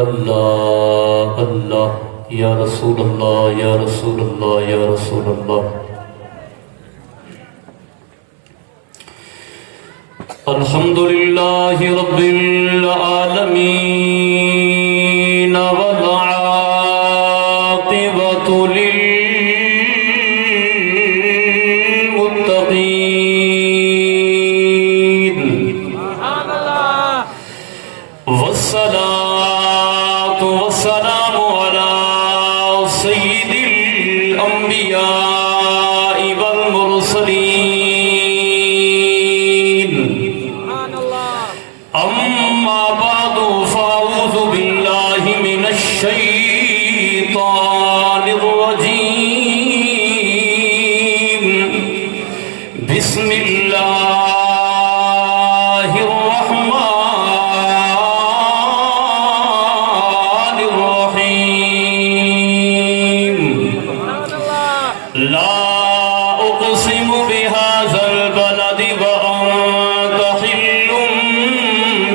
اللہ اللہ یا رسول اللہ یا رسول اللہ یا رسول اللہ۔ الحمدللہ رب العالمین والعاقبۃ للمتقین والصلاة والسلام علی سید الانبیاء والمرسلین۔ اما بعد فاعوذ باللہ من الشیطان الرجیم۔ بسم اللہ الرحمن الرحیم۔ لا اقسم بهذا البلد وانت حل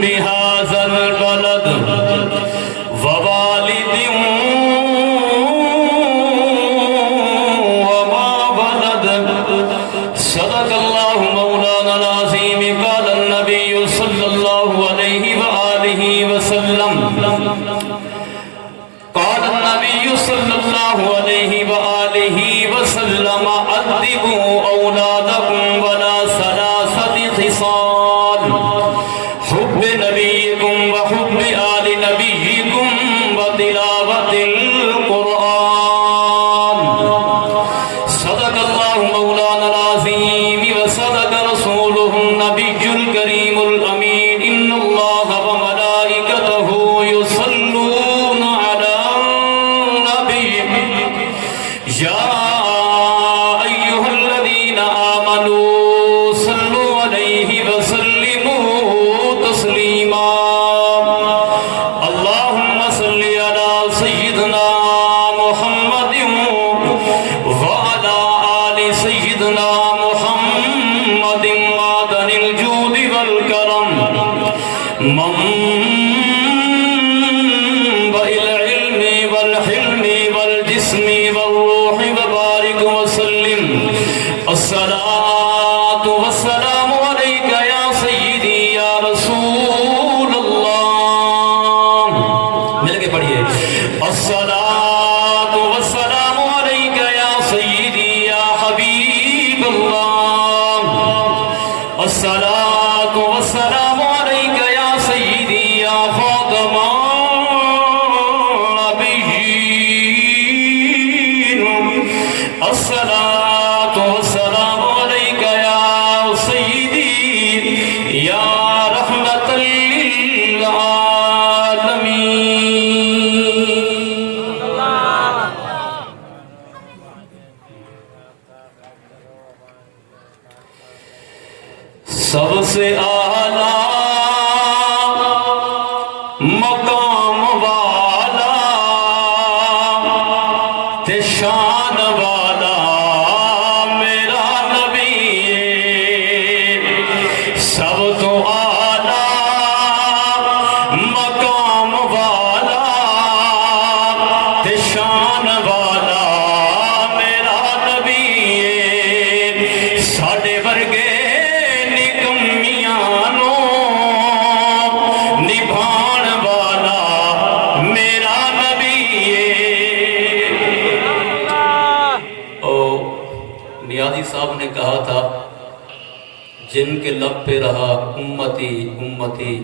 بهذا البلد ووالد وما ولد۔ صدق اللہ مولانا العظیم۔ قال النبی صلی اللہ علیہ وآلہ وسلم قال النبی صلی اللہ علیہ وآلہ وسلم ادبوا اولادکم ولا ثلاثة خصال: حب نبیکم وحب آل نبیکم وتلاوت القرآن۔ صدق اللہ مولانا العظیم وصدق رسولہ النبی الکریم الامین۔ ان اللہ وملائکتہ یصلون علی النبی یا ایہا الذین آمنوا صلوا علیہ وسلموا تسلیما۔ اللہم صل علی سیدنا محمد وعلی آل سیدنا محمد معدن الجود والکرم منبع العلم والحلم والجسم والروح وبارک وسلم۔ الصلاة والسلام علیک یا سیدی یا رسول اللہ۔ مل کے پڑھیے۔ الصلاة والسلام علیک یا سیدی یا حبیب اللہ۔ الصلاة والسلام علیک یا سیدی یا خاتم النبیین۔ الصلاة والسلام علیک یا سیدی یا رحمت للعالمین۔ سب سے اعلیٰ مقام والا تے شان والا میرا نبی ہے۔ سب تو اعلیٰ مقام والا تے شان والا میرا نبی ہے۔ ساڈے ورگے نکمیاں نو نبھان والا میرا نبی ہے۔ او نیازی صاحب نے کہا تھا جن کے لب پہ رہا امتی امتی،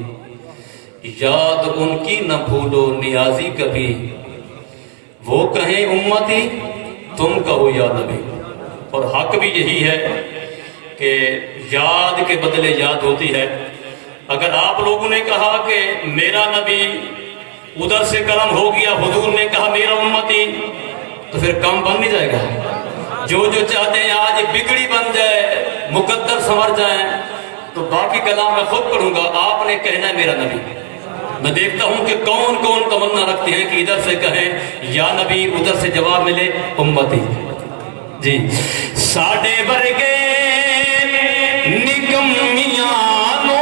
یاد ان کی نہ بھولو نیازی کبھی، وہ کہیں امتی تم کہو یا نبی۔ اور حق بھی یہی ہے کہ یاد کے بدلے یاد ہوتی ہے۔ اگر آپ لوگوں نے کہا کہ میرا نبی ادھر سے کرم ہو گیا، حضور نے کہا میرا امتی، تو پھر کام بن نہیں جائے گا۔ جو چاہتے ہیں آج بگڑی بن جائے، مقدر سنور جائیں، تو باقی کلام میں خود پڑھوں گا، آپ نے کہنا ہے میرا نبی۔ میں دیکھتا ہوں کہ کون کون تمنا رکھتے ہیں کہ ادھر سے کہیں یا نبی، ادھر سے جواب ملے امتی۔ جی ساڈے ورگے نکمیاں نو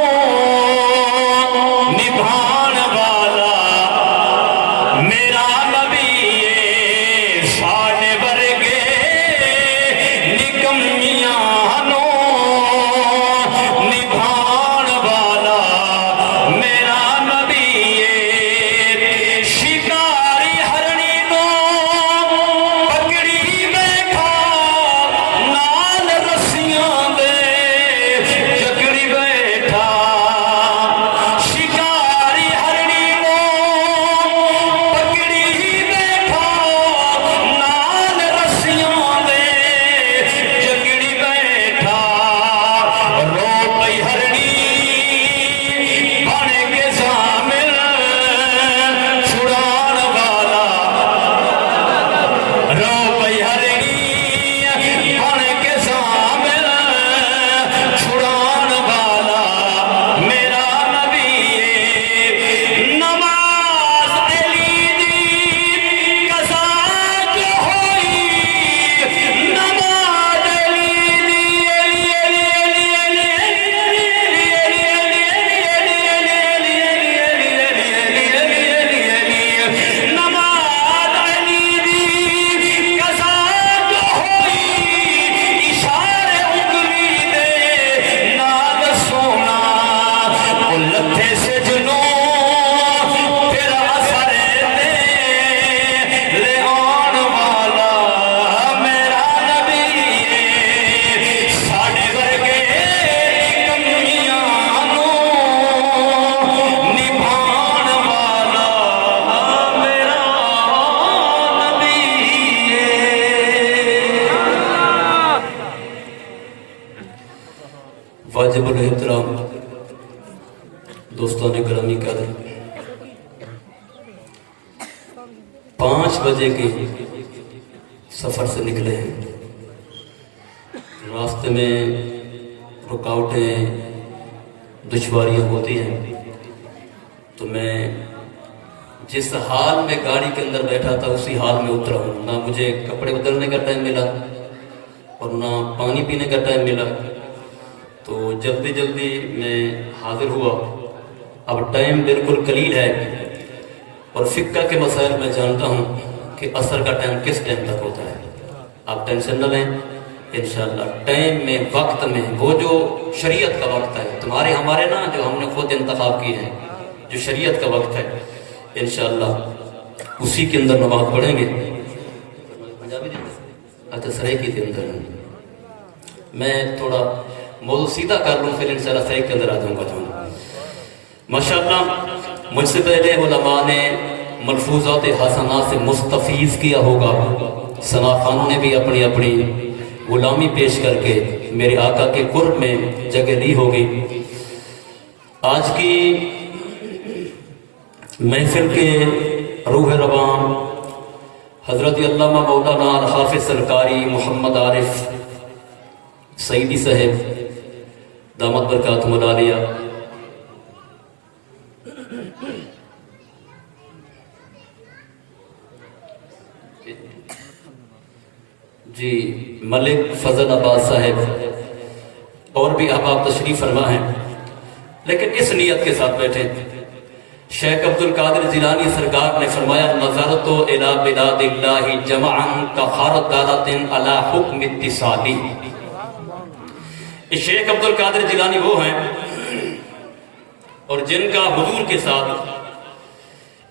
نبھان والا واجب الاحترام دوستان گرامی قدر، 5 بجے کے سفر سے نکلے ہیں، راستے میں رکاوٹیں دشواریاں ہوتی ہیں، تو میں جس حال میں گاڑی کے اندر بیٹھا تھا اسی حال میں اترا ہوں، نہ مجھے کپڑے بدلنے کا ٹائم ملا اور نہ پانی پینے کا ٹائم ملا، تو جلدی جلدی میں حاضر ہوا۔ اب ٹائم بالکل قلیل ہے اور فقہ کے مسائل میں جانتا ہوں کہ عصر کا ٹائم کس ٹائم تک ہوتا ہے، آپ ٹینشن نہ لیں، انشاءاللہ ٹائم میں وقت میں وہ جو شریعت کا وقت ہے، تمہارے ہمارے نا جو ہم نے خود انتخاب کیے ہیں، جو شریعت کا وقت ہے انشاءاللہ اسی کے اندر نماز پڑھیں گے۔ اچھا سریکی کے اندر میں تھوڑا موضوع سیدھا کر لوں، پھر انشاءاللہ سریک کے اندر آ جاؤں گا۔ ماشاءاللہ مجھ سے پہلے علماء نے ملفوظات حسنہ سے مستفیض کیا ہوگا، ثنا خان نے بھی اپنی اپنی غلامی پیش کر کے میرے آقا کے قرب میں جگہ لی ہوگی۔ آج کی محفل کے روح رواں حضرت علامہ مولانا الحافظ سرکاری محمد عارف سعیدی صاحب دامت برکاتہم العالیہ، جی ملک فضل آباد صاحب اور بھی احباب تشریف فرما ہیں، لیکن اس نیت کے ساتھ بیٹھے۔ شیخ عبد القادر جیلانی سرکار نے فرمایا نظرت الی بلاد اللہ جمعا کخردلۃ علی حکم اتصالی۔ شیخ عبد القادر جیلانی وہ ہیں اور جن کا حضور کے ساتھ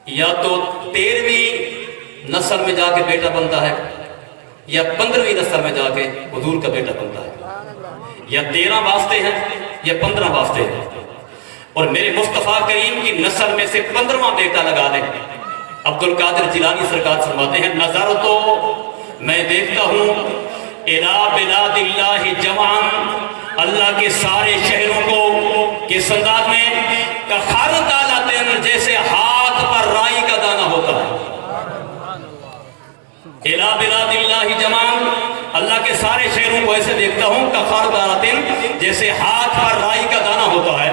یا تو 13ویں نسل میں جا کے بیٹا بنتا ہے یا 15ویں نسل میں جا کے حضور کا بیٹا بنتا ہے، یا 13 واسطے ہیں یا 15 واسطے ہیں، اور میرے مصطفیٰ کریم کی نسل میں سے 15واں بیٹا لگا دیں۔ عبد القادر جیلانی سرکار فرماتے ہیں نظر تو میں دیکھتا ہوں الی بلاد اللہ جمعا، اللہ کے سارے شہروں کو کس انداز میں کخردلۃ، جیسے ہاتھ پر رائی کا دانہ ہوتا ہے۔ الی بلاد اللہ جمعا، اللہ کے سارے شہروں کو ایسے دیکھتا ہوں کخردلۃ، جیسے ہاتھ پر رائی کا دانہ ہوتا ہے۔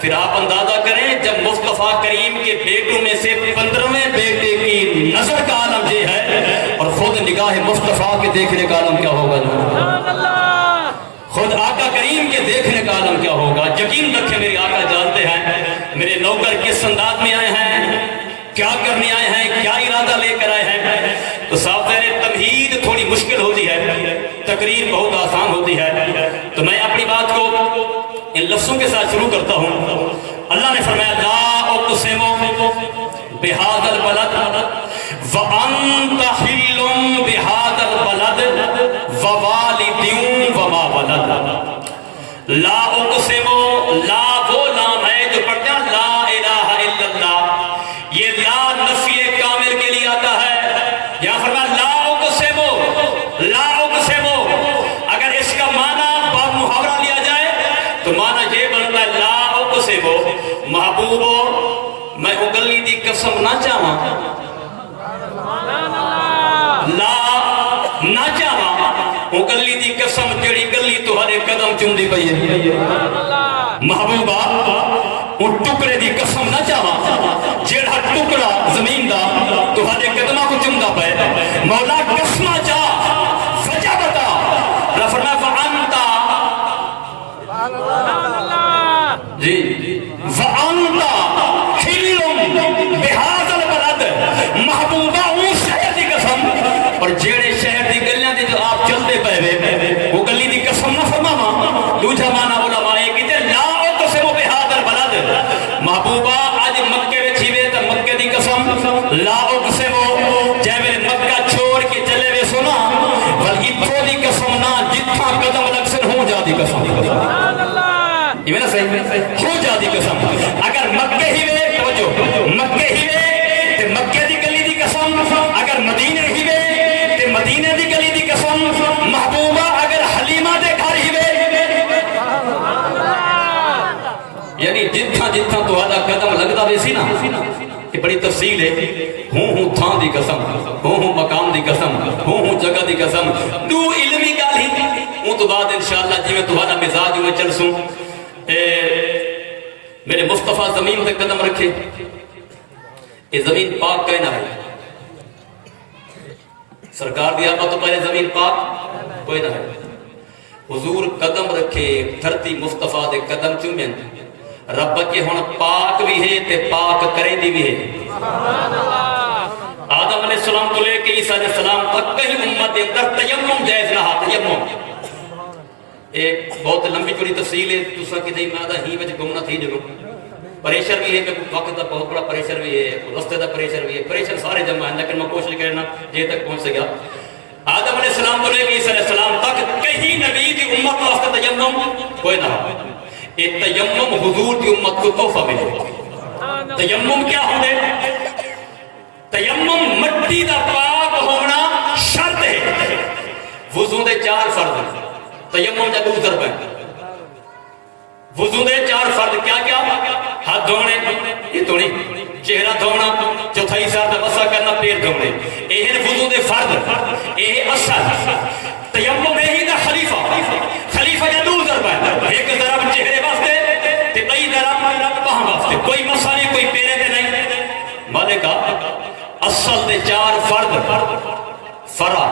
پھر آپ اندازہ کریں جب مصطفیٰ کریم کے بیٹوں میں سے 15ویں بیٹے کی نظر کا عالم یہ ہے، اور خود نگاہ مصطفیٰ کے دیکھنے کا عالم کیا ہوگا، خود آقا کریم کے دیکھنے کا عالم کیا ہوگا۔ یقین رکھیں میرے آقا جانتے ہیں میرے نوکر کس انداز میں آئے ہیں، کیا کرنے آئے ہیں، کیا ارادہ لے کر آئے ہیں۔ تو صاحب تمہید تھوڑی مشکل ہوتی ہے، تقریر بہت آسان ہوتی ہے، تو میں اپنی بات کو ان لفظوں کے ساتھ شروع کرتا ہوں۔ اللہ نے فرمایا لا اقسم بہذا البلد وانت حل بہذا البلد ووالد وما ولد۔ لا اقسم، لا وہ لام ہے جو پڑھتے ہیں لا الہ الا اللہ، یہ لا نفی کامل کے لیے آتا ہے۔ یہاں فرمایا لا اقسم، لا اقسم، اگر اس کا معنی باب محاورہ لیا جائے تو معنی یہ بنتا ہے لا اقسم، محبوبو میں اگلی دی قسم نہ چاہاں، لا نہ چاہاں اگلی دی قسم جڑی گلی تو ہر ایک قدم چندی پئی ہے۔ محبوبہ ان ٹکڑے دی قسم نہ چاہاں جڑا ٹکڑا زمین دا تو ہر ایک قدمہ کو چندہ پئے۔ مولا قسمہ چاہ وجہ بتا، اللہ فرمایا فَأَنْتَ جی وَأَنْتَ حِلٌّ بِهَذَا الْبَلَدِ، محبوبہ اون شہر دی قسم، اور جیڑے شہر دی گلیاں دی جو آپ چلتے پے وے وہ گلی دی قسم نہ فرماواں۔ دوجا معنی علماء یہ کہتے لا اقسم بهذا البلد، محبوبہ آج مکے وچ ہیوے تے مکے دی قسم لا اقسم، جے ویلے مکہ چھوڑ کے چلے وے سنا ول اتھوں دی قسم نہ جتھاں قدم لگ سن ہوں جا دی قسم، یہ میں نا صحیح ہو جا دی قسم۔ اگر مکے ہی وے توجہ، مکے ہی وے تے مکے دی گلی دی قسم، اگر مدینے ہی وے تے مدینے دی گلی دی قسم، محبوبہ اگر حلیمہ دے گھر ہی وے تفصیل ہے ہوں تھان دی قسم ہوں مقام دی قسم ہوں جگہ دی قسم دو علمی گال ہی ہوں تو بعد انشاءاللہ جی میں تمہارا مزاج میں چل سوں میرے مصطفیٰ زمین پہ قدم رکھے یہ زمین پاک کہنا ہے سرکار دیا آپ تو پہلے زمین پاک کوئی نہ ہے حضور قدم رکھے دھرتی مصطفیٰ دے قدم چومیں رب کے ہون پاک بھی ہے تے پاک کریں دی بھی ہے آدم علیہ السلام کو لے کے عیسیٰ علیہ السلام تک کہیں امت دے اندر تیمم جائز نہ تیمم ایک بہت لمبی چوڑی تفصیل ہے دوسرا کہ نہیں میں ہی وچ گم نہ تھی جو پریشر بھی ہے کہ وقت کا بہت بڑا پریشر بھی ہے رستے کا پریشر بھی ہے پریشر سارے جمع ہیں لیکن میں کوشش کرنا یہ تک پہنچ گیا آدم علیہ السلام کو لے کے عیسیٰ علیہ السلام تک کہیں نبی دی امت واسطے تیمم کوئی نہ یہ تیمم حضور دی امت کو تحفہ ملے تیمم کیا ہونے تیمم مٹی دا پاک ہونا شرط ہے وضو دے 4 فرض تیمم جا دوسر پہ وضو دے 4 فرض کیا کیا ہاتھ دھونے یہ دھونے چہرہ دھونا چوتھائی سار دا مسا کرنا پیر دھونے یہ وضو دے فرض یہ اصل تیمم یہی دا خلیفہ یا دوسر پہ ایک ضرب چہرے واسطے تے کئی ضرب باہم واسطے کوئی مسا نہیں کوئی پیرے دے نہیں مالکہ اصل دے 4 فرض فرا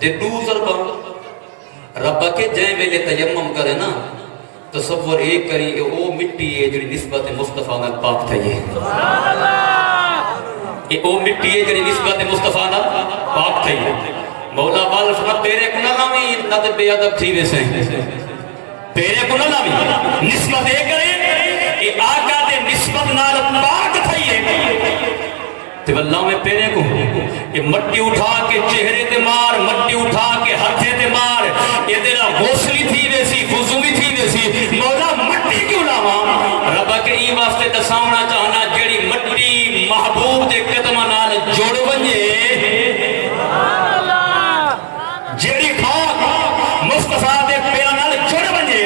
دے دوسر پہ رب کے جائیں ویلے تیمم کرے نا تصور ایک کری او مٹی ہے جڑی نسبت مصطفیٰ نال پاک تھا یہ او مٹی ہے جڑی نسبت مصطفیٰ نال پاک تھا یہ مولا بال فرما پیرے کو نہ لاوی نہ تے بے ادب تھی ویسے پیرے کو نہ لاوی نسبت اے کرے کہ آقا دے نسبت نال پاک تھا یہ تے واللہ میں پیرے کو کہ مٹی اٹھا کے چہرے تے مار مٹی اٹھا کے ہتھے تے مار یہ تیرا غسلی تھی ویسی وضو بھی تھی ویسی مولا مٹی کیوں لاواں رب کے ای واسطے دساونا چاہنا جڑی مٹی محبوب دے قدم نال جوڑ ونجے جڑی خاک مصطفیٰ دے پیراں نال جوڑ ونجے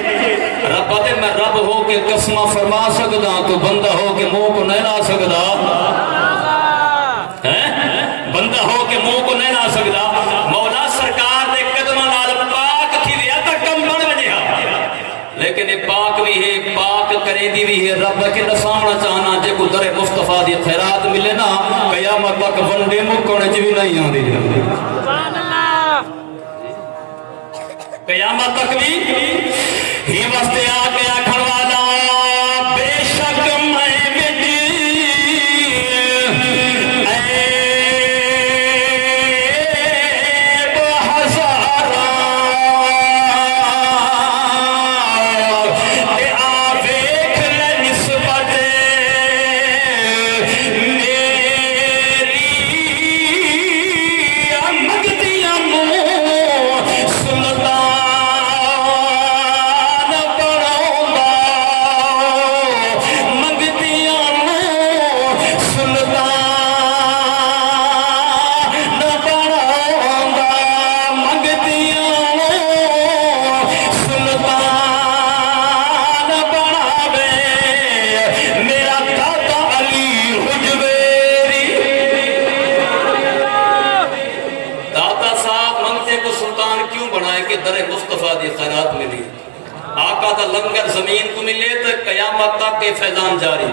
رب تے میں رب ہو کے قسماں فرما سکدا تو بندہ ہو کے منہ کو نہیں لا سکدا بندہ ہو کے منہ کو نہیں لا سکدا مولا سرکار دے قدماں نال پاک تھی ویا تے کم بن ونجیا لیکن یہ پاک بھی ہے پاک کرے دی بھی ہے رب کے دساونا چاہنا جے کو در مصطفیٰ دی خیرات ملے نا قیامت تک ونڈے مکن وچ بھی نہیں آندی سبحان اللہ قیامت تک بھی ہی واسطے آ کے آکھن والا بے شک میں لنگر زمین کو ملے تو قیامت تک کے فیضان جاری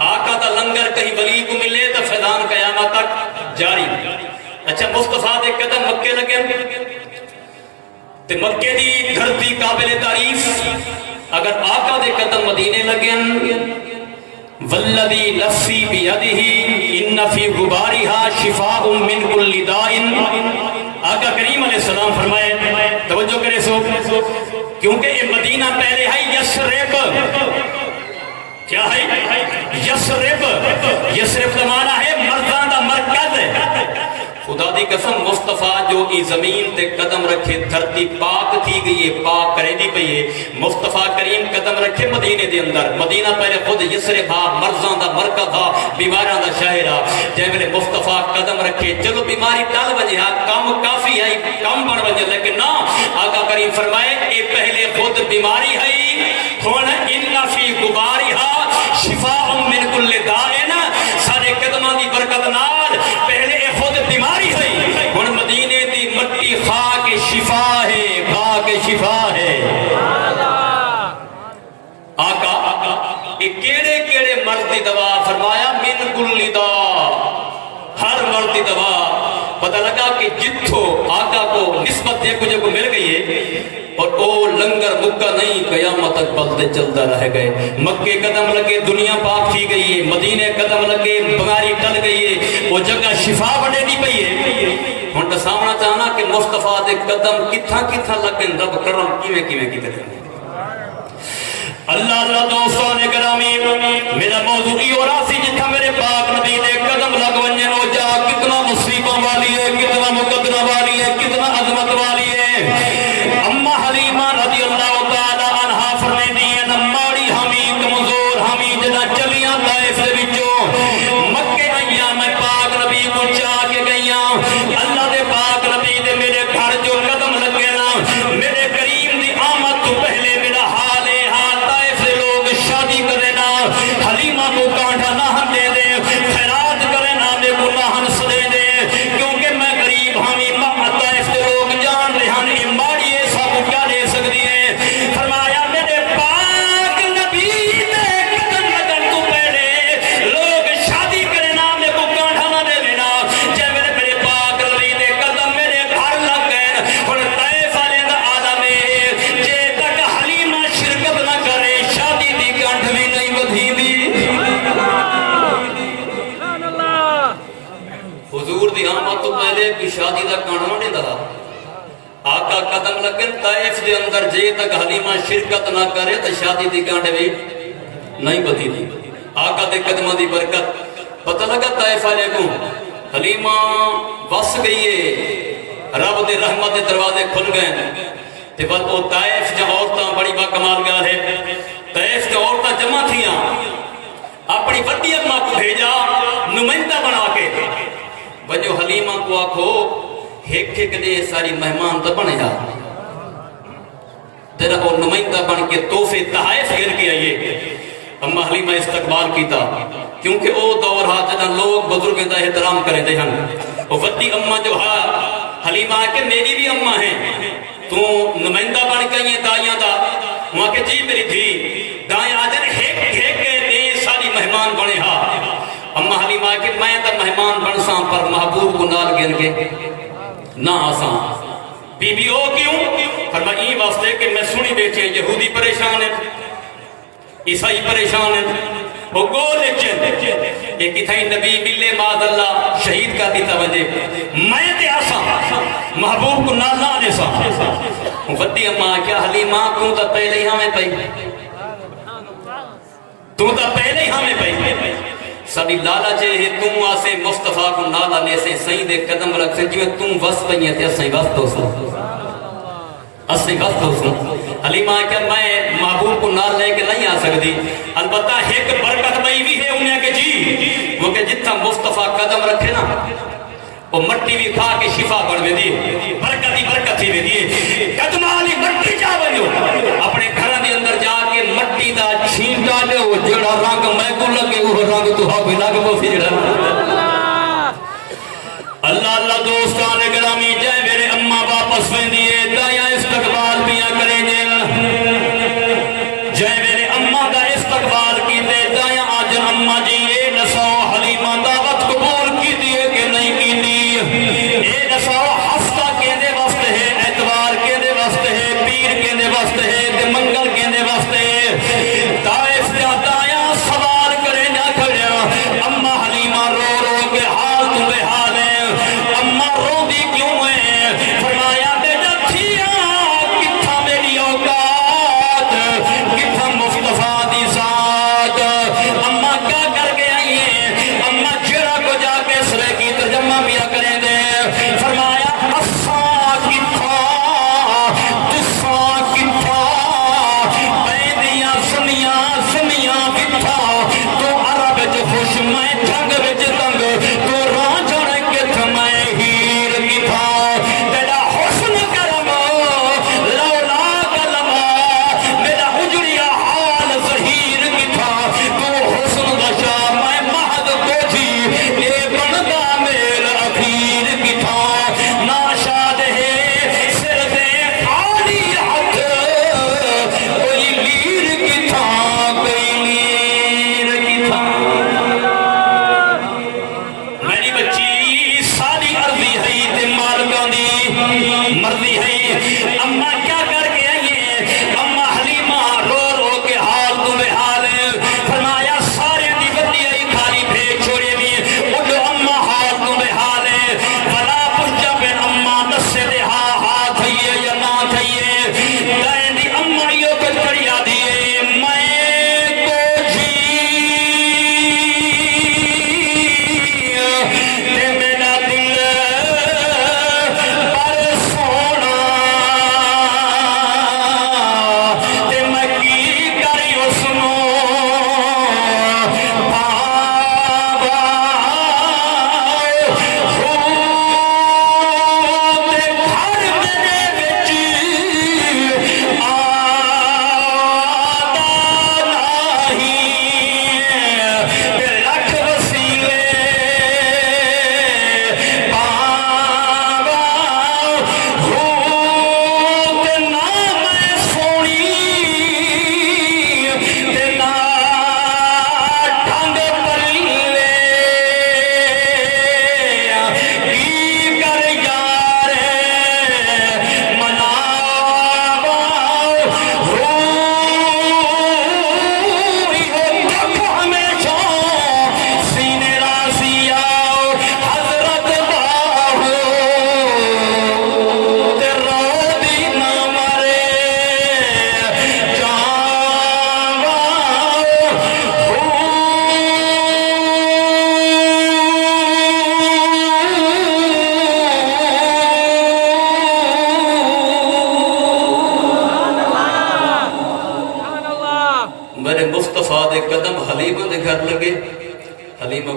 آقا دا لنگر کہیں ولی کو ملے تو فیضان قیامت تک جاری اچھا مصطفیٰ دے قدم مکے لگے تے مکے دی دھرتی قابل تعریف اگر آقا دے قدم مدینے لگے والذی نفسی بیدہ ان فی غبارہا شفاء من کل داء آقا کریم علیہ السلام فرمائے توجہ کرے سو کیونکہ یہ مدینہ پہلے ہے یسرب کیا ہے یسرب یسرب کا معنی ہے مردان دا مرکز خدا دی قسم مصطفیٰ جو ای زمین تے قدم رکھے دھرتی پاک تھی گئی ہے پاک کرے دی پئی ہے مصطفیٰ کریم قدم رکھے مدینے دے اندر مدینہ پہلے خود یسرب مرزان دا مرکز تھا بیماراں دا شہر جے میرے مصطفیٰ قدم رکھے چلو بیماری ٹل وجہ کم کافی ہے کم بن وجہ لیکن نہ آقا کریم فرمائے اے پہلے خود بیماری ہے ہن ان فی غبارہا شفاء من کل داء سارے دی دوا پتہ لگا کہ جتھو آقا کو نسبت دیکھو جو کو مل گئی ہے اور او لنگر مکہ نہیں قیامت تک بلدے چلتا رہ گئے. مکے قدم لگے دنیا پاک تھی گئی ہے, مدینے قدم لگے بیماری ٹل گئی ہے, وہ جگہ شفا بڑے نہیں پئی ہے. ہن دساونا چاہنا کہ مصطفیٰ دے قدم کتھاں کتھاں لگن رب کرم کیویں کیویں کی کرے. اللہ اللہ دوستان گرامی میرا موضوع یہ ہو رہا سی جتھا میرے پاک نبی دے قدم لگ ونجن ہو جا کتنا مصیبہ والی ہے, کتنا مقدرہ والی ہے, کتنا عظمت والی ہے. اما حلیمہ رضی اللہ تعالی عنہا فرمیندی ہیں نماڑی ہمی کمزور ہمی جنا چلیاں طائف دے وچوں مکے آئیاں میں پاک نبی کو چاہ کے گئیاں. اللہ دے پاک نبی دے میرے گھر جو قدم لگے نا میرے کریم دی آمد تو پہلے میرا حال ہے طائف سے لوگ شادی کرے نا حلیمہ کو کانٹا نہ ہن دے دے خیرات کرے نا میں کو نہ ہن سدے دے کیونکہ میں غریب ہمی طائف سے لوگ جان رہے ہن اماڑی سب کیا دے سکتی ہے. فرمایا میرے پاک نبی دے قدم لگن تو پہلے لوگ شادی کرے نا میں کو کانٹا نہ دے دینا. جے میرے پاک نبی دے قدم میرے گھر لگ گئے اور طائف والے دا عالم ہے جے تک حلیمہ شرکت نہ کرے شادی دی گنڈ بھی نہیں بدھی. حضور دی آمد تو پہلے کوئی شادی دا کانڈا نہیں دا. آقا قدم لگن طائف دے اندر جے تک حلیمہ شرکت نہ کرے تو شادی دی گنڈ بھی نہیں بدھی. آقا دے قدمہ دی برکت پتہ لگا طائف والے کو حلیمہ بس گئی ہے رب دے رحمت دے دروازے کھل گئے. تے بل وہ طائف جا عورتاں بڑی با کمال گیا ہے. طائف جا عورتاں جمع تھیاں اپنی بڑی اماں کو بھیجا نمائندہ بنا کے وجو حلیمہ کو آکھو ایک ایک دے ساری مہمان تو بنے جا تیرا وہ نمائندہ بن کے تحفے تحائف گھر کے آئیے. اما حلیمہ استقبال کیتا کیونکہ او دور ہاں جنا لوگ بزرگیں دا احترام کریں دے ہن. وہ وڈی اماں جو ہاں حلیمہ کہ میری بھی اماں ہیں تو نمائندہ بن کے یہ دائیاں دا وہاں کہ جی میری تھی دائیں آجن ایک دے ساری مہمان بنے ہاں. اما حلیمہ کہ میں تا مہمان بن ساں پر محبوب کو نال گن کے نہ آساں. بی بی او کیوں فرمائی واسطے کہ میں سنی بیٹھے ہیں یہودی پریشان ہیں عیسائی پریشان ہیں وہ گول چند ایک تھائی نبی ملے ماد اللہ شہید کا دیتا وجہ میں تے آساں محبوب کو نال نہ دے ساں. ودی اماں کیا حلیمہ تو تا پہلے ہی ہمیں پئی تو تا پہلے ہی ہمیں پئی سبھی لالا جے ہے تم آسے مصطفیٰ کو نالا نے سے سہیں دے قدم رکھ سے جو تم وس پئی ہیں تے اسیں وس دو سو اسیں وس دو سو. حلیمہ کہ میں محبوب کو نال لے کے نہیں آ سکتی البتہ ایک برکت بئی بھی ہے انہیں کہ جی وہ کہ جتنا مصطفیٰ قدم رکھے نا وہ مٹی بھی کھا کے شفا بڑھ میں دیئے برکت ہی میں دیئے. قدم آلی مٹی جا بنو اپنے گھرہ دے اندر جا کے مٹی دا چھین ڈالے وہ جڑا رنگ میں کو لگے وہ رنگ تو ہاں بھی لگ وہ پھر اللہ اللہ دوستان گرامی جائے میرے اممہ واپس میں دیئے دایا استقبال بیاں کریں جے جائے میرے اممہ دا استقبال کی دے دایا آجن اممہ جی اے نسو حلیمہ دعوت قبول کی دیئے کہ نہیں کی دی. اے نسو ہفتہ کے دے وقت ہے اتوار کے دے وقت ہے پیر کے دے وقت ہے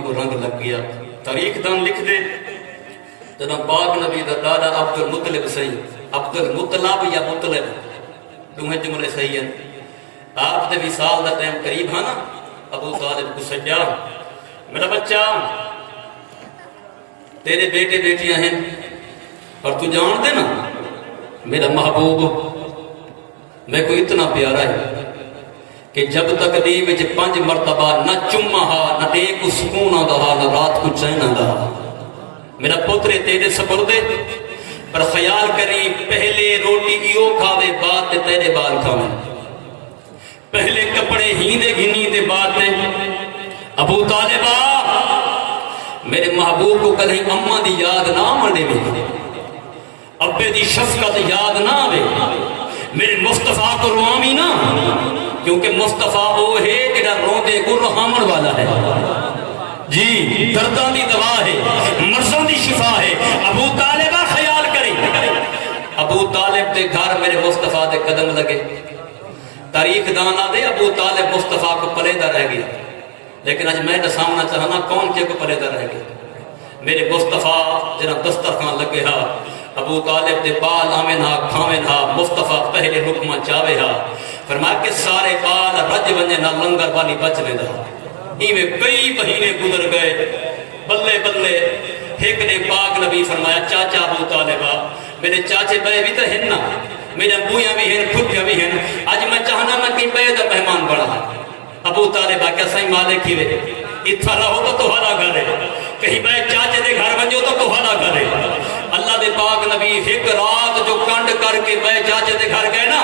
کو رنگ لگ گیا. تاریخ دان لکھ دے جنا پاک نبی دا دادا عبد المطلب صحیح, عبد المطلب یا مطلب دوہیں جملے صحیح ہیں. آپ دے وصال دا ٹائم قریب ہے نا, ابو طالب کو سجا میرا بچہ تیرے بیٹے بیٹیاں ہیں اور تو جان دے نا میرا محبوب میں کو اتنا پیارا ہے کہ جب تک دی وچ 5 مرتبہ نہ چمہ ہا نہ ایک سکون آدھا ہا نہ رات کو چین آدھا. میرا پترے تیرے سپردے پر خیال کری پہلے روٹی ایو کھاوے بعد تے تیرے بال کھاوے, پہلے کپڑے ہیندے گھنی دے بعد تے. ابو طالبہ میرے محبوب کو کہیں اماں دی یاد نہ مڑے میں, ابے دی شفقت یاد نہ آوے, میرے مصطفیٰ کو روامی نہ, کیونکہ مصطفیٰ وہ ہے جڑا روندے کو رحمن والا ہے. جی درداں دی دوا ہے, مرضاں دی شفا ہے. ابو طالبہ خیال کریں, ابو طالب دے گھر میرے مصطفیٰ دے قدم لگے. تاریخ دانا دے ابو طالب مصطفیٰ کو پلیدہ رہ گیا, لیکن آج میں سامنا چاہنا کون کے کو پلیدہ رہ گیا. میرے مصطفیٰ جنا دسترخوان لگے ہا, ابو طالب دے بال آمن ہا کھاویں ہا, مصطفیٰ پہلے حکمہ چاوے ہا, فرمایا کہ سارے بال رج ونجے نہ لنگر والی بچ میں دا. ایویں کئی مہینے گزر گئے, بلے بلے ایک نے پاک نبی فرمایا چاچا ابو طالبہ میرے چاچے بے بھی تو ہیں نا, میرے ابویاں بھی ہیں پھٹیاں بھی ہیں, آج میں چاہنا میں کہیں بے دا مہمان بڑا. ابو طالبہ کیا سائیں مالک ہی وے اتھا رہو تو تہارا گھر ہے, کہیں بے چاچے دے گھر ونجو تو تہارا گھر ہے. اللہ دے پاک نبی ایک رات جو کنڈ کر کے بے چاچے دے گھر گئے نا,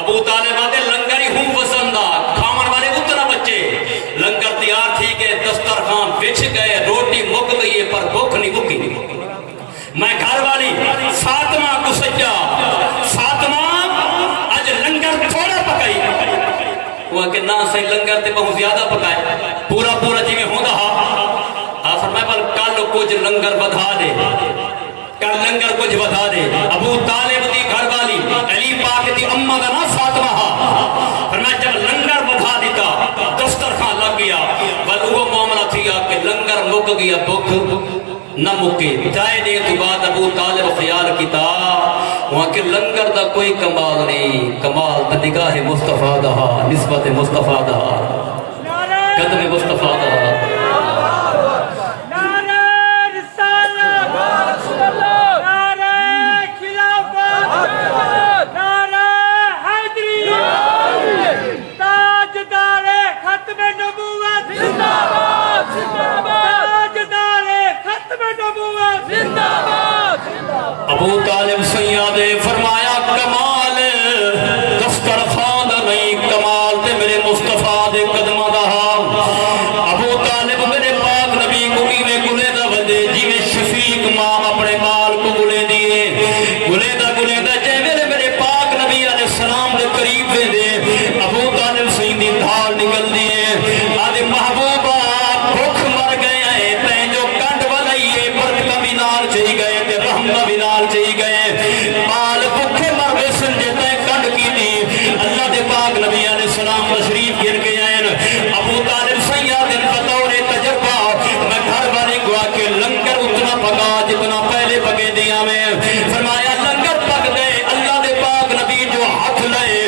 ابو طالبہ دے لنگری ہوں وسندہ کھامن والے اتنا بچے, لنگر تیار تھی کہ دسترخوان بچھ گئے, روٹی مک گئی ہے پر بھوک نہیں مکی. میں گھر والی فاطمہ کو سجا, فاطمہ آج لنگر تھوڑا پکائی. وہ کہ نہ صحیح لنگر تے بہت زیادہ پکائے, پورا پورا جی میں ہوندہ ہا. فرمائے پر کل کچھ لنگر بدھا دے, کل لنگر کچھ بدھا دے. ابو طالب دی گھر والی علی پاک دی اماں دا نا فاطمہ ہا, فرمائے جب لنگر بدھا دیتا دسترخوان لگ گیا, بل وہ معاملہ تھیا کہ لنگر مک گیا بھوک نہ مکے. جائے دے تو بعد ابو طالب خیال کیتا وہاں کہ لنگر دا کوئی کمال نہیں, کمال تا نگاہ مصطفیٰ دا, نسبت مصطفیٰ دا, قدم مصطفیٰ دا. ابو طالب سیاد فرمایا کمال دسترخوان دا نہیں, کمال تے میرے مصطفیٰ دے قدمہ دا. ابو طالب میرے پاک نبی کو کیوے گلے دا ودے جیوے شفیق ماں اپنے مال کو گلے دیے, گلے دا جے میرے پاک نبی علیہ السلام دے قریب دے دے. ابو طالب سیندی دھال نکل دیے, آدھے محبوبہ بھوک مر گئے ہیں, پینجو کنڈ والائیے پر کمی نال چاہی گئے تے رحم کا بھی نال چاہی گئے, مال بھوکے مر گئے سنجے تے کنڈ کی دی. اللہ دے پاک نبی علیہ السلام تشریف گر کے آئین. ابو طالب سیاد بطور تجربہ میں گھر والی گوا کے لنگر اتنا پکا جتنا پہلے پکے دیا میں. فرمایا لنگر پک گئے, اللہ دے پاک نبی جو ہاتھ لئے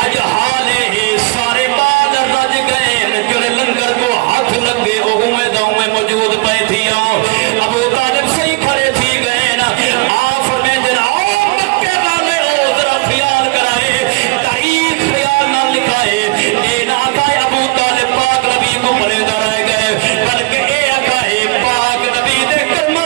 آج حالے سارے بال رج گئے, جو لنگر کو ہاتھ لگ گئے وہ میں داؤں میں موجود پہ تھی. ابو طالب صحیح کھڑے تھی گئے نا, آپ میں جناب مکے والے ہو ذرا خیال کرائے, تاریخ خیال نہ لکھائے, اے نہ آکھائے ابو طالب پاک نبی کو پریدہ رہ گئے, بلکہ اے آکھائے پاک نبی دے قدمہ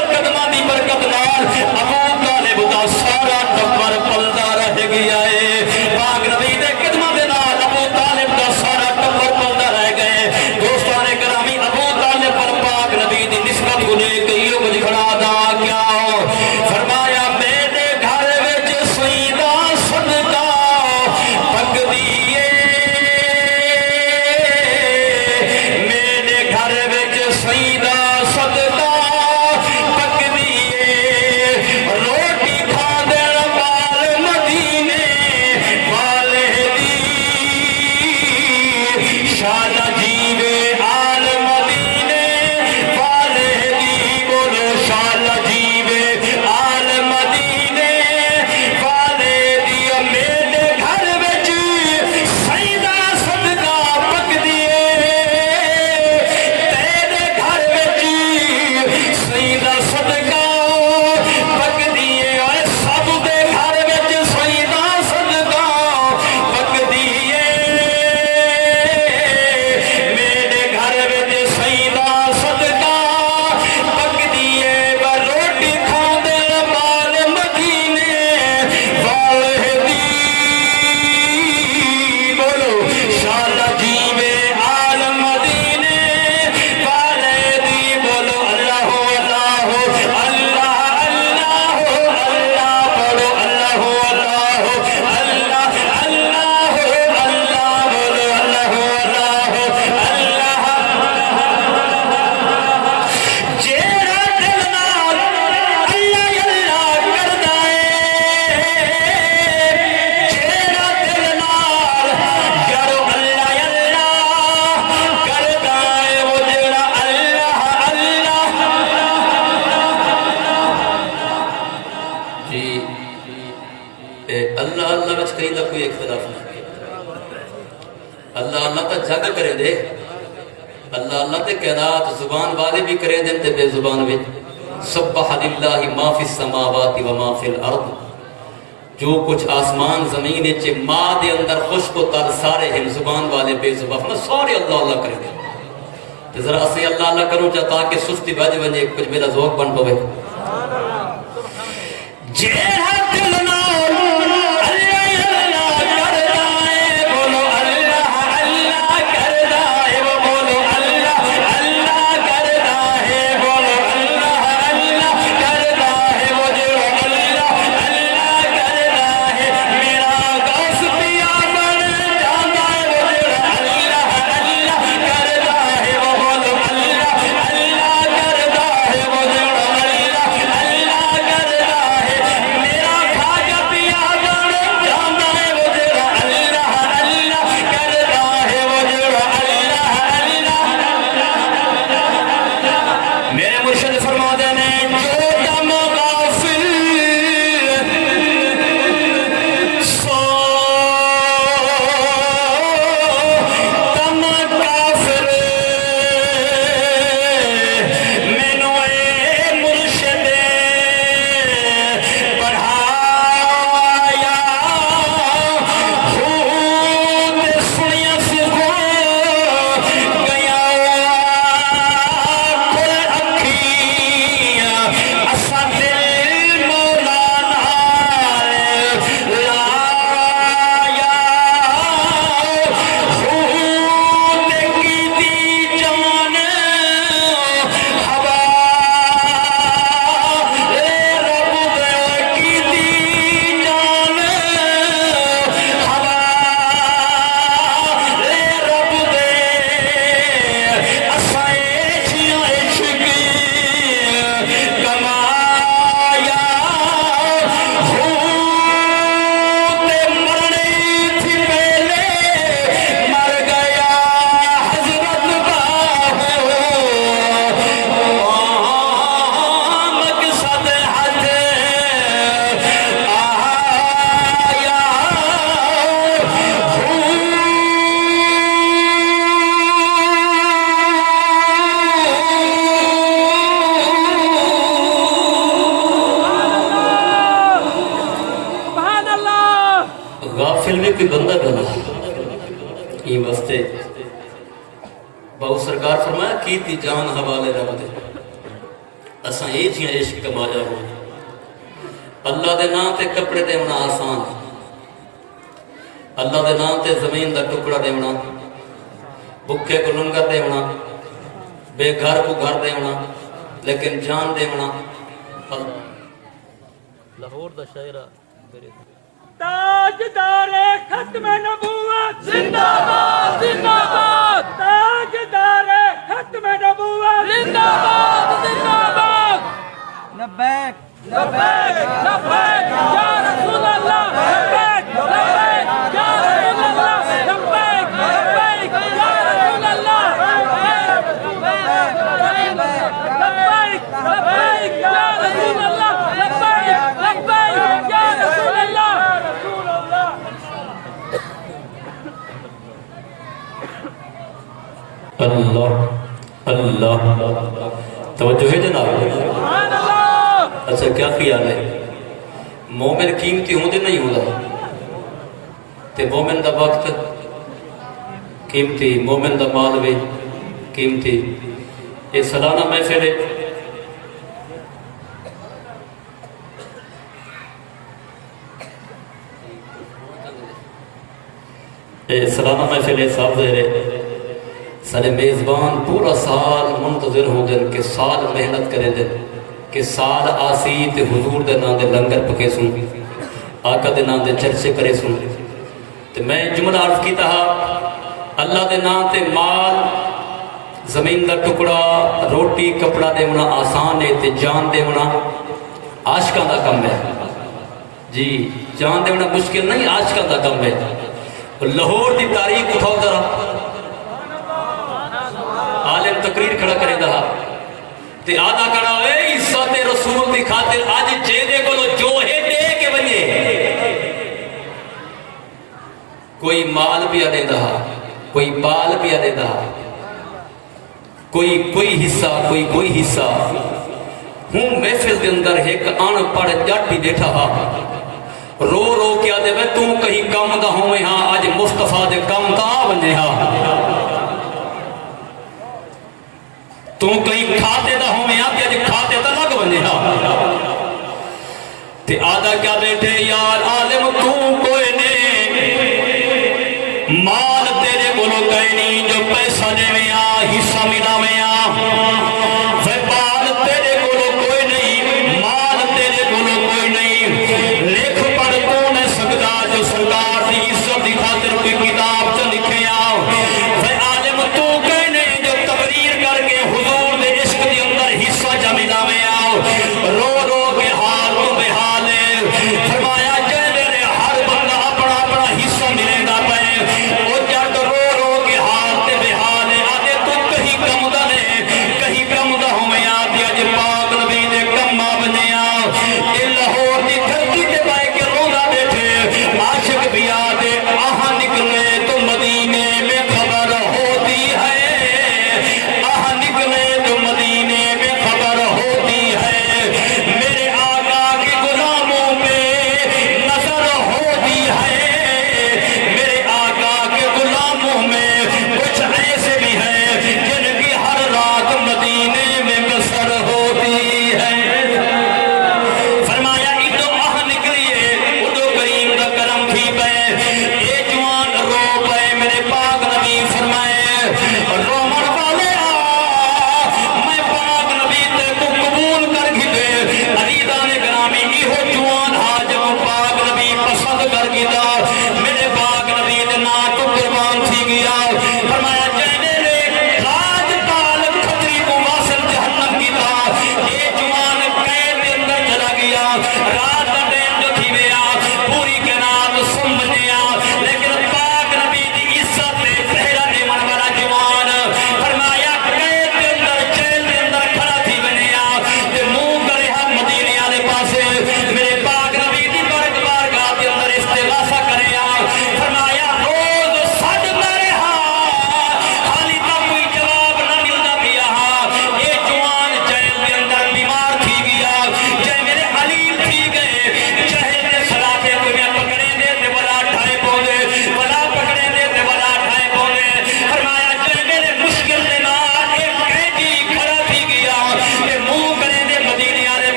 دی برکت نال ابو طالب دا سارا ٹبر پلدہ رہ گیا ہے. پاک نبی دے قدمہ دے نال ابو طالب دا سارا ٹبر پلدہ رہ گئے. دوستان کرامی ابو طالب پر پاک نبی دی نسبت کو لے کے یہ کچھ کھڑا دا کیا ہو. فرمایا میرے گھر وچ سیدہ صدقہ پک دیئے, میرے گھر وچ سیدہ صدقہ پک دیئے, روٹی کھا دیر بال مدینے والے دی, شادہ جیوے آل مدینے تا جگ کرے دے اللہ اللہ تے کائنات زبان والے بھی کرے دیں تے بے زبان بھی سبح للہ ما فی السماوات و ما فی الارض جو کچھ آسمان زمین چے ماں دے اندر خشک و تر سارے ہیں زبان والے بے زبان سارے اللہ اللہ کرے دیں تے ذرا اسی اللہ اللہ کرو چاہ تاکہ سستی بج بنجے کچھ میرا ذوق بن پوے جے دل نہ غافل میں کوئی بندہ بنا یہ واسطے بہت سرکار فرمایا کی تی جان حوالے رب دے اساں یہ چیزیں عشق کمایا ہو اللہ دے نام تے کپڑے دیونا آسان اللہ دے نام تے زمین دا ٹکڑا دیونا بھکے کو لنگر دیونا بے گھر کو گھر دیونا لیکن جان دیونا لاہور دا شاعرہ تاجدار ختم نبوت زندہ باد زندہ باد تاجدار ختم نبوت زندہ باد زندہ باد لبیک لبیک لبیک یا رسول اللہ لبیک لبیک یا رسول اللہ لبیک لبیک یا رسول اللہ لبیک لبیک یا رسول اللہ لبیک لبیک یا رسول اللہ اللہ اللہ توجہ ہے جناب اچھا کیا خیال ہے مومن قیمتی ہوں دے نہیں ہوتا تے مومن دا وقت قیمتی مومن دا مال بھی قیمتی یہ سالانہ محفل ہے یہ سالانہ محفل ہے صاحب زہرے سارے میزبان پورا سال منتظر ہو دن کہ سال محنت کرے دن کہ سال آسی تے حضور دے نام دے لنگر پکے سن آقا دے نام دے چرچے کرے سن تے میں جملہ عرض کی تہا اللہ دے نام تے مال زمین دا ٹکڑا روٹی کپڑا دے منا آسان ہے تے جان دے منا عاشقاں دا کم ہے جی جان دے منا مشکل نہیں عاشقاں دا کم ہے لاہور دی تاریخ اٹھاؤ ذرا عالم تقریر کھڑا کرے دہا تے آدھا کھڑا ہوئے عزت رسول دی خاطر آج جیدے کو جو ہے دے کے بنے کوئی مال بھی آنے دہا کوئی بال پیا دے دا، کوئی حصہ کوئی حصہ ہوں محفل دے اندر ایک ان پڑھ جٹ بھی بیٹھا ہا رو رو کیا دے وے تو کہیں کم دا ہوئے ہاں آج مصطفیٰ دے کم دا بنے ہاں تو کہیں کھاتے دا ہوئے ہاں تے آج کھاتے دا لگ بنے ہاں تے آدھا کیا بیٹھے یار عالم تو کوئی نہیں مال تیرے بولو کہیں نہیں جو پیسہ دے میں آ حصہ ملا میں آ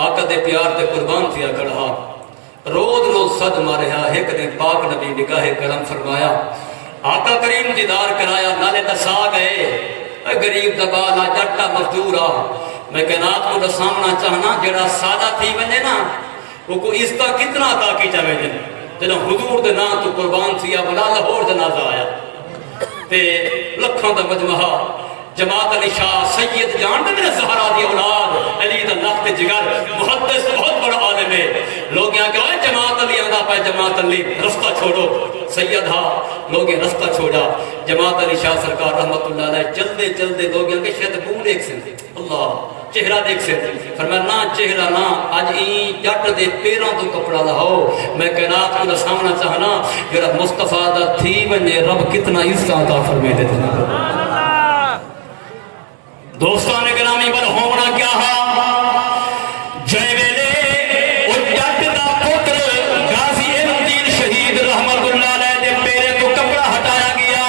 آقا دے پیار تے قربان تھیا کڑھا روز روز صد ماریا ایک نے پاک نبی نگاہ کرم فرمایا آقا کریم دیدار کرایا نالے دسا گئے اے غریب دبالا جٹا مزدورا میں کائنات کو سامنا چاہنا جڑا سادہ تھی بنے نا وہ کو اس کا کتنا عطا کی جاوے جن جنہاں حضور دے نام تو قربان تھیا بلا لاہور جنازہ آیا تے لکھاں دا مجموعہ جماعت علی شاہ سید جان دے میرے زہرا دی اولاد علی دا لخت جگر محدث بہت بڑا عالم ہے لوگ یہاں کہو جماعت علی آندہ پائے جماعت علی رستہ چھوڑو سید ہاں لوگ رستہ چھوڑا جماعت علی شاہ سرکار رحمت اللہ علیہ چلدے چلدے لوگ یہاں کہ شاید بون ایک سے اللہ چہرہ دیکھ سے فرمایا نا چہرہ نا آج این جٹ دے پیروں تو کپڑا لہو میں کائنات کو سامنا چاہنا جڑا مصطفیٰ دا تھی ونجے رب کتنا عزت عطا فرمائے دیتے دوستان گرامی بر ہونا کیا ہاں جے ویلے او جٹ دا پتر غازی الدین شہید رحمت اللہ علیہ دے پیرے تو کپڑا ہٹایا گیا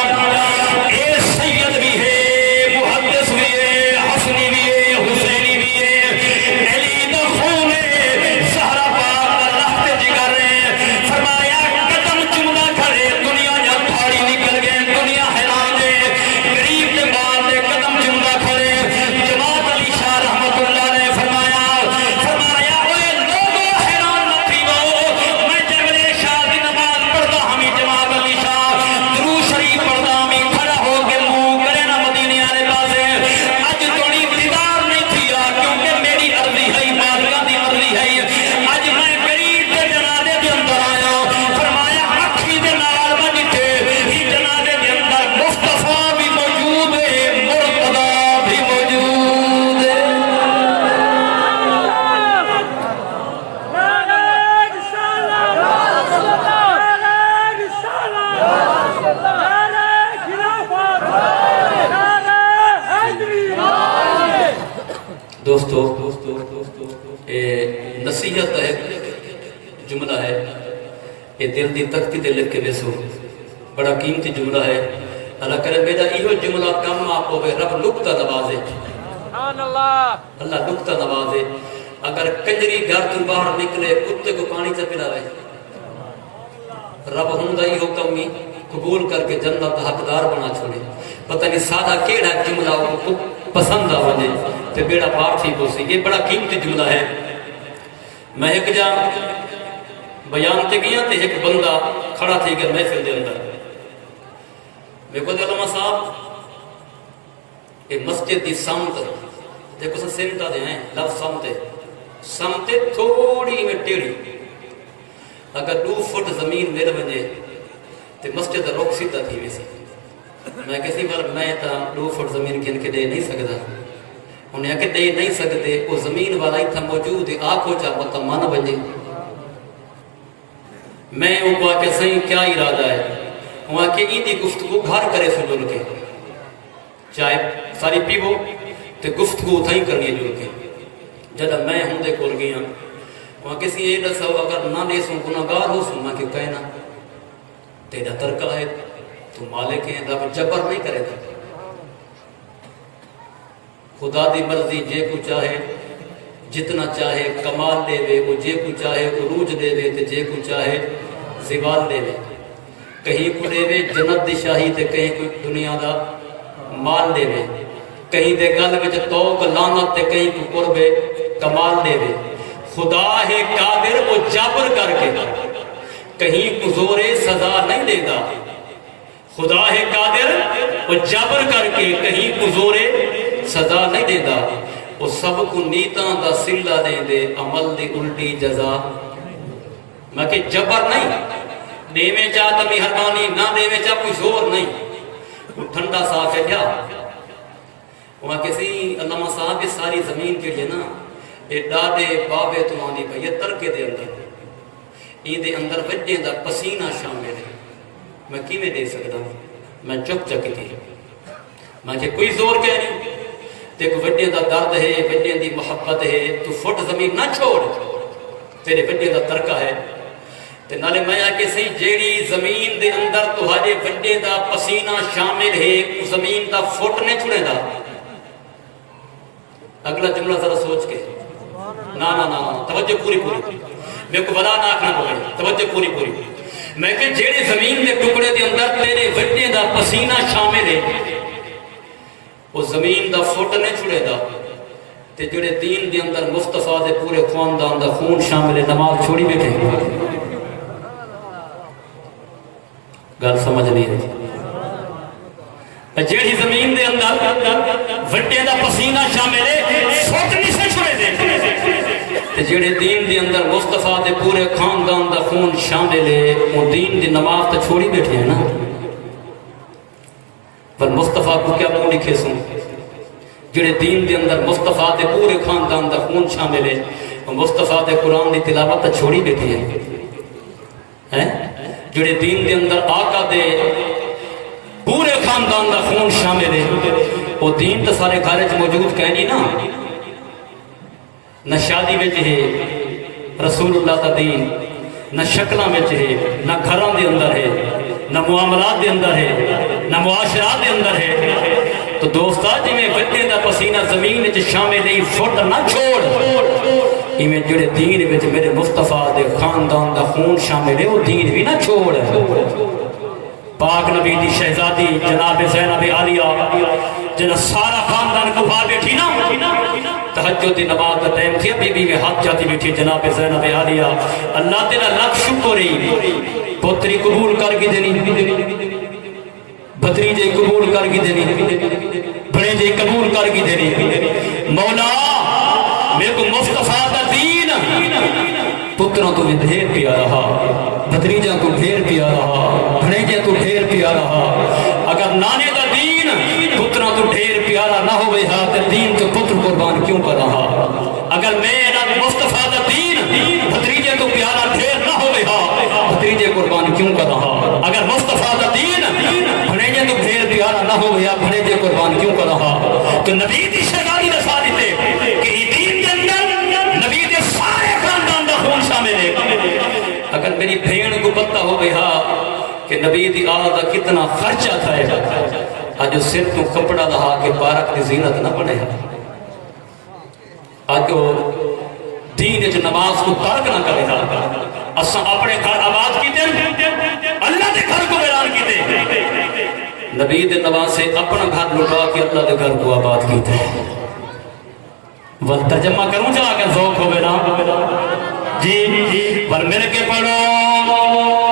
اے سید بھی ہے محدث بھی ہے حسنی بھی ہے حسینی بھی ہے علی دا خون ہے زہرا پاک دا لخت جگر ہے فرمایا قدم چمنا کھڑے دوستو نصیحت ہے جملہ ہے یہ دل دی تختی تے لکھ کے ویسو بڑا قیمتی جملہ ہے اللہ کرے میرا ایہو جملہ کم آپ ہوئے رب نکتہ نوازے اللہ نکتہ نوازے اگر کنجری گھر تو باہر نکلے کتے کو پانی سے پلا رہے رب ہندہ ایہو کمی قبول کر کے جنت حقدار بنا چھوڑے پتہ نہیں سادہ کیڑا جملہ کو پسند آ وجے تے بیڑا پار ٹھیک ہو سی یہ بڑا قیمتی جملہ ہے میں ایک جا بیان تے گیا تے ایک بندہ کھڑا تھی گیا محفل دے اندر میں کو علماء صاحب یہ مسجد دی سمت دیکھو سا سمتا دے ہیں لفظ سمتے تھوڑی میں ٹیڑی اگر 2 فٹ زمین میرے وجے تے مسجد رخ سیدھا تھی ویسے میں کسی بار میں تا 2 فٹ زمین کن کے دے نہیں سکتا انہیں کہ دے نہیں سکتے وہ زمین والا ہی تھا موجود ہے آنکھوں چاہ پتہ مانا بنجے میں وہ کہا کہ صحیح کیا ارادہ ہے وہاں کہ ایدی گفتگو گھر کرے سو جل کے چاہے ساری پیو تے گفتگو تھا ہی کرنی ہے جل کے جدہ میں ہوں دے کھول گیا وہاں کسی یہ دسو اگر نہ دے سو گناہگار ہو سو میں کہ کہنا تیرا ترکہ ہے تو مالک ہیں رب جبر نہیں کرے گا خدا دی مرضی جے کو چاہے جتنا چاہے کمال دے وے وہ جے کو چاہے عروج دے وے تے جے کو چاہے زوال دے وے کہیں کو دے وے جنت دی شاہی تے کہیں کو دنیا دا مال دے وے کہیں دے گل وچ توق لعنت تے کہیں کو قرب کمال دے وے خدا ہے قادر وہ جبر کر کے کہیں کو زور سزا نہیں دے دا خدا ہے قادر وہ جبر کر کے کہیں کو زور سزا نہیں دے دا وہ سب کو نیتاں دا سلہ دے دے عمل دی الٹی جزا میں کہ جبر نہیں دے میں چاہ تمی حربانی نہ دے میں چاہ کوئی زور نہیں وہ ٹھنڈا صاف ہے کیا وہاں کسی علامہ صاحب اس ساری زمین کے لیے نا یہ ڈاڈے بابے تو آنی پہ یہ ترکے دے اندر این دے اندر وجہ دا پسینہ شامل ہے میں کی میں دے سکتا ہوں میں چک چکی تھی میں کہ کوئی زور کہہ نہیں دیکھ وڈے دا درد ہے وڈے دی محبت ہے تو فٹ زمین نہ چھوڑ تیرے وڈے دا ترکہ ہے تے نالے میں آکے سی جیڑی زمین دے اندر تہاڈے وڈے دا پسینہ شامل ہے اس زمین دا فٹ نہیں چھوڑے دا اگلا جملہ ذرا سوچ کے نا توجہ پوری میں کو بلا نہ آکھنا پڑے توجہ پوری میں کہ جیڑی زمین دے ٹکڑے دے اندر تیرے وڈے دا پسینہ شامل ہے وہ زمین دا فٹ نہیں چھڑے دا تے جڑے دین دے اندر مصطفیٰ دے پورے خاندان دا خون شامل ہے نماز چھوڑی بیٹھے گل سمجھ نہیں رہی جیڑی زمین دے اندر وڈے دا پسینہ شامل ہے فٹ نہیں سے چھڑے دے تے جڑے دین دے اندر مصطفیٰ دے پورے خاندان دا خون شامل ہے وہ دین دی نماز تا چھوڑی بیٹھے ہیں نا پر مصطفیٰ کو کیا منہ لکھے سن جڑے دین دے اندر مصطفیٰ دے پورے خاندان دا خون شامل ہے مصطفیٰ دے قرآن دی تلاوت تا چھوڑی بیٹھے ہیں جڑے دین دے اندر آقا دے پورے خاندان دا خون شامل ہے وہ دین تا سارے گھرج موجود کہنی نا نہ شادی وچ ہے رسول اللہ دا دین نہ شکلاں وچ ہے نہ گھراں دے اندر ہے نہ معاملات دے اندر ہے نہ معاشرات دے اندر ہے تو دوستا جی میں وڈے دا پسینہ زمین وچ شامل نہیں فٹ نہ چھوڑ ایویں جڑے دین وچ میرے مصطفیٰ دے خاندان دا خون شامل ہے وہ دین بھی نہ چھوڑ پاک نبی دی شہزادی جناب زینب عالیہ جنہ سارا خاندان کو بھا بیٹھی نا تہجد دی نماز دا ٹائم تھی بی بی میں ہاتھ جاتی بیٹھی جناب زینب عالیہ اللہ تیرا لاکھ شکر ہے پتری قبول کر کے دینی بھتریجے قبول کر کے دینی بڑے جے قبول کر کے دینی مولا میرے کو مصطفیٰ دا دین پتروں تو بھی ڈھیر پیا رہا بھتریجاں کو ڈھیر پیا رہا بھڑیجے کو ڈھیر پیا رہا اگر نانے دا دین پتروں تو ڈھیر پیارا نہ ہوئے ہاں تو دین تو پتر قربان کیوں کر رہا اگر میرا مصطفیٰ دا دین بھتریجے تو پیارا ڈھیر نہ ہوئے ہاں بھتریجے قربان کیوں کر رہا اگر مصطفیٰ دا دین بھڑیجے تو ڈھیر پیارا نہ ہوئے ہاں بھڑیجے قربان کیوں کر رہا تو نبی دی شہزادی رسا دیتے کہ نبی دی آل دا کتنا خرچہ تھا ہے آج سر تو کپڑا لہا کے پارک دی زینت نہ بنے آج وہ دین جو نماز کو ترک نہ کرے اساں اپنے گھر آباد کی دیں اللہ دے گھر کو ویران کی دیں نبی دے نواز سے اپنا گھر لٹا کے اللہ دے گھر کو آباد کی دیں ترجمہ کروں جا کے ذوق ہو بینا جی پر مل کے پڑھو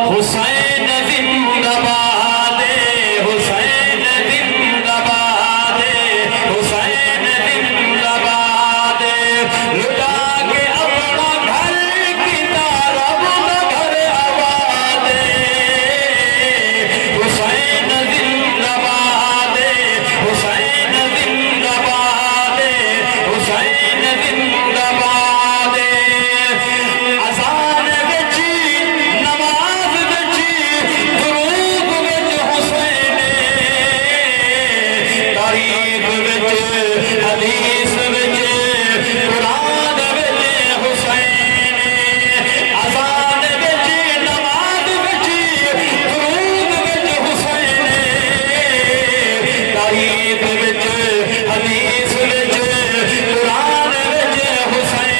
حسین زندہ باد حسین زندہ باد حسین زندہ باد لٹا کے اپنا گھر کی طرف گھر آباد حسین زندہ باد حسین زندہ باد حسین زندہ باد اذان وچ نماز وچ درود وچ حسین تاریخ وچ حدیث وچ قرآن وچ حسین اذان وچ نماز وچ درود وچ حسین تاریخ وچ حدیث وچ قرآن وچ حسین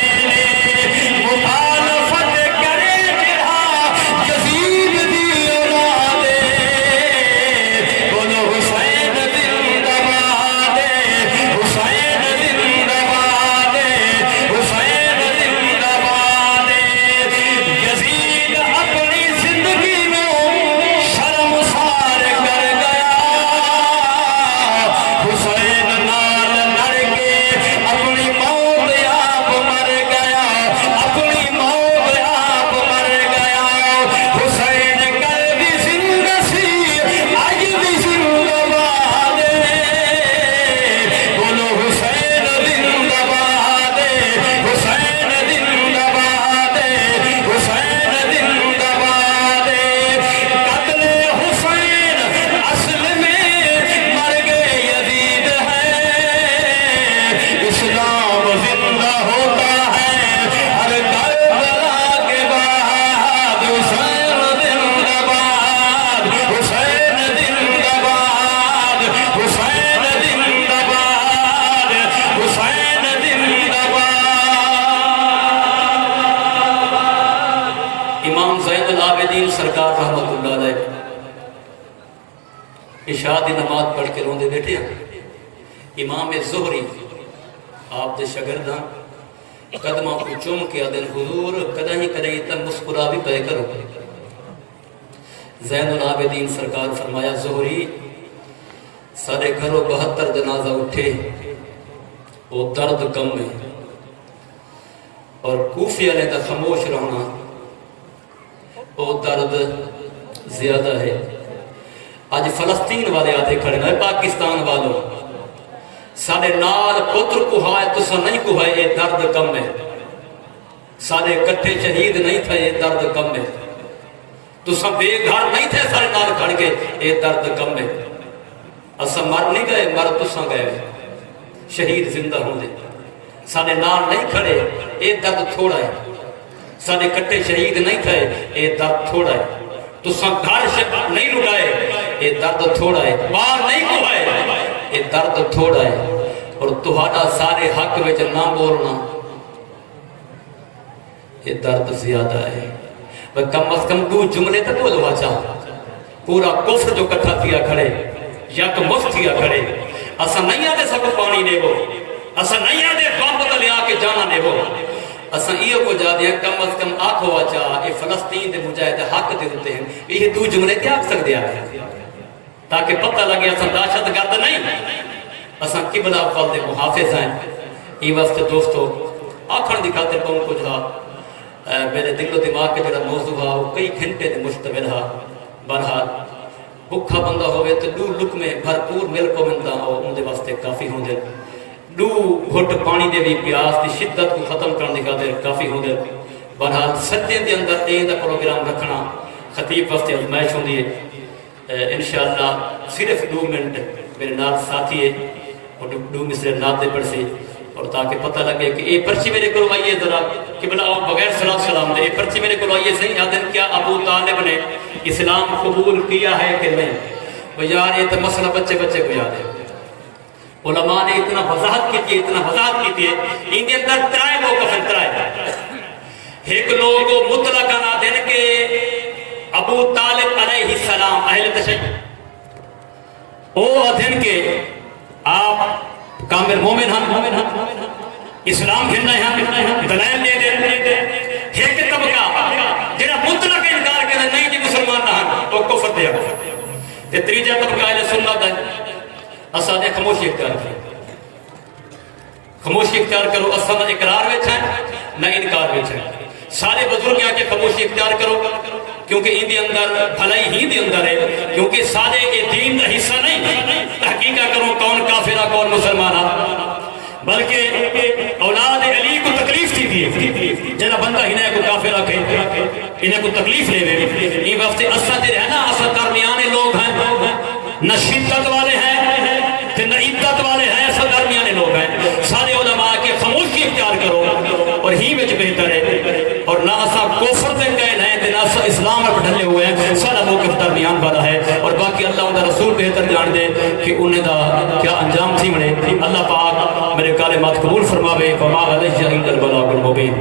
مخالفت کرے جہاں یزید دی اولاد بولو حسین زندہ باد حسین زندہ باد حسین زندہ باد یزید اپنی زندگی میں شرمسار کر گیا حسین نال لڑ کے اپنی موت آپ مر گیا اپنی موت آپ مر گیا حسین کل بھی زندہ سی آج بھی زندہ باد بولو حسین زندہ باد حسین زندہ باد حسین زندہ باد قتل حسین اصل میں مر گئے یزید ہے اسلام زندہ ہوتا ہے ہر کربلا کے بعد حسین زندہ باد حسین زندہ باد حسین زندہ باد حسین زندہ باد امام زین العابدین سرکار رحمت اللہ علیہ عشاء دی نماز پڑھ کے روندے بیٹھے ہیں امام زہری آپ دے شاگرداں قدمہ کو چوم کے آدھن حضور کدہیں تم مسکرا بھی پہ کرو زین العابدین سرکار فرمایا زہری سارے گھروں 72 جنازہ اٹھے وہ درد کم ہے اور کوفی علیہ دا خاموش رہنا وہ درد زیادہ ہے آج فلسطین والے آدھے کھڑے ہیں پاکستان والوں سارے نال پتر کو ہائے تو سا نہیں کو ہے یہ درد کم ہے سارے کٹھے شہید نہیں تھے یہ درد کم ہے تو سا بے گھر نہیں تھے سارے نال کھڑ کے یہ درد کم ہے اسا مر نہیں گئے مر تو سا گئے شہید زندہ ہوں دے سارے نال نہیں کھڑے یہ درد تھوڑا ہے سارے کٹھے شہید نہیں تھے یہ درد تھوڑا ہے تو سا گھر نہیں لٹائے یہ درد تھوڑا ہے باہر نہیں کو ہے یہ درد تھوڑا ہے اور تہاڈا سارے حق وچ نہ بولنا یہ درد زیادہ ہے کم از کم 2 جملے تو بولو اچھا پورا کفر جو کٹھا کیا کھڑے یک مفت کیا کھڑے اسا نہیں آتے سب پانی دے وہ اسا نہیں آتے بمب لیا کے جانا دے وہ اسا یہ کو جا دیا کم از کم آنکھو اچھا یہ فلسطین دے مجاہد حق دے ہوتے ہیں یہ 2 جملے کیا آکھ سکتے ہیں تاکہ پتہ لگے اسا دہشت گرد نہیں اسا قبلہ افضل دے محافظ ہیں یہ وقت دوستو آکھن دکھاتے پاؤں کچھ ہا میرے دل و دماغ کے جڑا موضوع ہا وہ کئی گھنٹے دے مشتمل ہا برحال بکھا بندہ ہوئے تو 2 لقمے بھرپور مل کو ملتا ہو ان دے واسطے کافی ہوں دے 2 گھٹ پانی دے بھی پیاس دی شدت کو ختم کرنے کا دے کافی ہوں دے برحال سجدے دے اندر این دا پروگرام رکھنا خطیب واسطے ازمائش ہوں دی انشاءاللہ صرف 2 منٹ میرے نال ساتھی ہے اور دو مصرے نات دے پڑھ سی اور تاکہ پتہ لگے کہ یہ پرچی میرے کو آئیے ذرا کہ بلا بغیر صلاۃ سلام دے یہ پرچی میرے کو آئیے صحیح یاد ہے کیا ابو طالب نے اسلام قبول کیا ہے کہ نہیں؟ وہ یار یہ تو مسئلہ بچے بچے کو یاد ہے. علماء نے اتنا وضاحت کی ہے ان کے اندر ترائے موقف ہیں ترائے. ایک لوگ مطلق نہ دین کے ابو طالب علیہ السلام اہل تشیع او دین کے آپ کامل مومن ہیں اسلام گھننا ہے دلائل دے دے. ایک طبقہ جنہا مطلق انکار کرنا نہیں جی مسلمان نہ تو کفر دیا. تیجا طبقہ اہل سنت ہے اساں نے خاموشی اختیار کی. خاموشی اختیار کرو اساں نہ اقرار وچ ہے نہ انکار وچ ہے. سارے بزرگ آ کے خاموشی اختیار کرو کیونکہ ان دے اندر بھلائی ہی دے اندر ہے کیونکہ سارے یہ دین کا حصہ نہیں تحقیق کرو کون کافر کون مسلمان بلکہ اولاد علی کو تکلیف تھی دی جنا بندہ انہیں کو کافر رکھے انہیں کو تکلیف لے یہ وقت اسد ہے نا اسد درمیانے لوگ ہیں نہ شدت والے ہیں نہ عدت والے ہیں اسد درمیانے لوگ ہیں. سارے علماء کے خاموشی اختیار کرو اور ہی وچ بہتر ہے اور نہ اسا کفر دے قائل ہیں نہ اسا اسلام پر ڈھلے ہوئے ہیں. سارا موقف درمیان والا ہے اور باقی اللہ ان رسول بہتر جان دے کہ انہیں دا کیا انجام تھی ملے. اللہ پاک میرے کلمات قبول فرماوے وما علیہ البلاغ المبین.